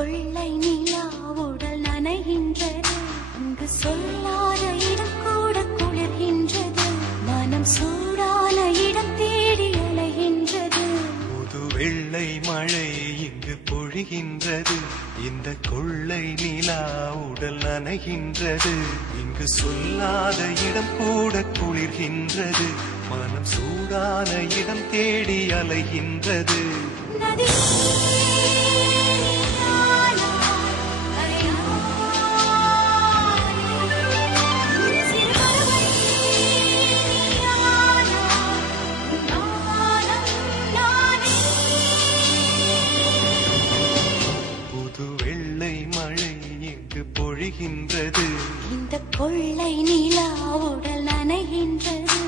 கொள்ளை நிலா உடல் நனைகின்றது, இங்கு சொல்லாத இடம் கூட குளிர்கின்றது, மனம் சூடான இடம் தேடி அலைகின்றது. புது வெள்ளை மழை இங்கு பொழிகின்றது, இந்த கொள்ளை நிலா உடல் நனைகின்றது, இங்கு சொல்லாத இடம் கூட குளிர்கின்றது, மனம் சூடான இடம் தேடி அலைகின்றது. புது வெள்ளை மழை இங்கு பொழிகின்றது, இந்த கொள்ளை நிலா உடல் நனைகின்றது.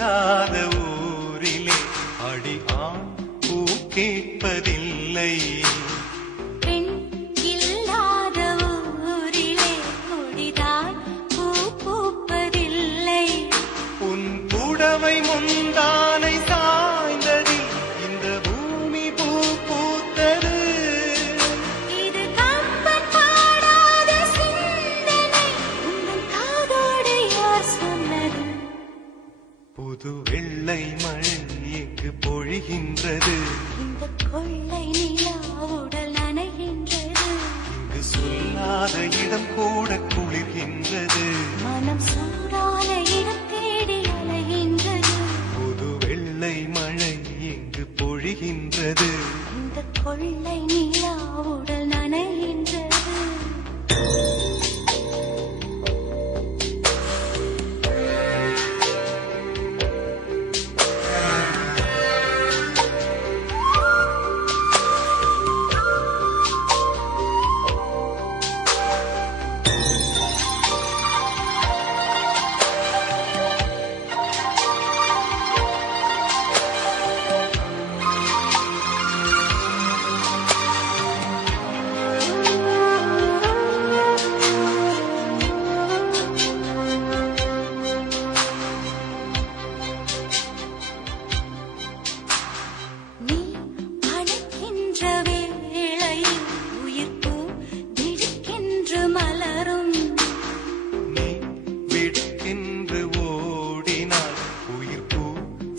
இல்லாத ஊரிலே அடி ஆண் பூ கேட்பதில்லை, பெண் இல்லாத ஊரிலே கொடிதான் பூ பூப்பதில்லை. உன் புடவை முந்தானை சாய்ந்ததில் இந்த பூமி பூ பூத்தது, இது கம்பன் பாடாத சிந்தனை, உன் காதோடு யார் சொன்னது? புது வெள்ளை மழை இங்கு பொழிகின்றது, இந்த கொள்ளை நிலா உடல் நனைகின்றது, இங்கு சொல்லாத இடம் கூட குளிர்கின்றது, மனம் சூடான இடம் தேடி அலைகின்றது. புது வெள்ளை மழை இங்கு பொழிகின்றது, இந்த கொள்ளை நிலா உடல் நனைகின்றது.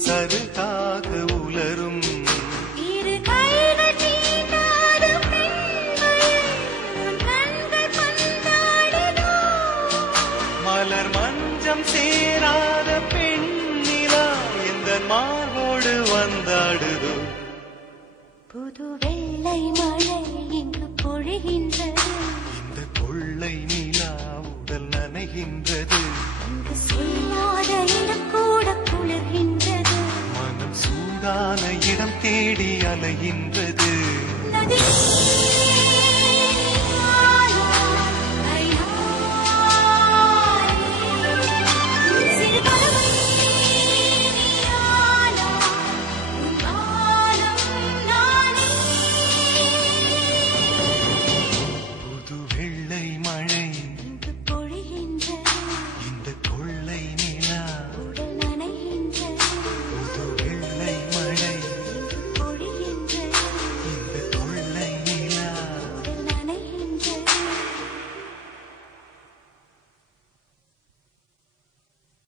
சருகாக உலரும் இரு கைகள் தீண்டாத பெண்கள், கண்கள் பந்தாடுதோ, மலர் மஞ்சம் சேராத பெண்ணிலா எந்த மார்போடு வந்தாடுதோ. புது வெள்ளை மழை இங்கு பொழிகின்றது, இந்த கொள்ளை நிலா உடல் நனைகின்றது, இங்கு சொல்லாத இடம் கூட குளிர்கின்றது, மனம் சூடான இடம் தேடி அலைகின்றது. நதி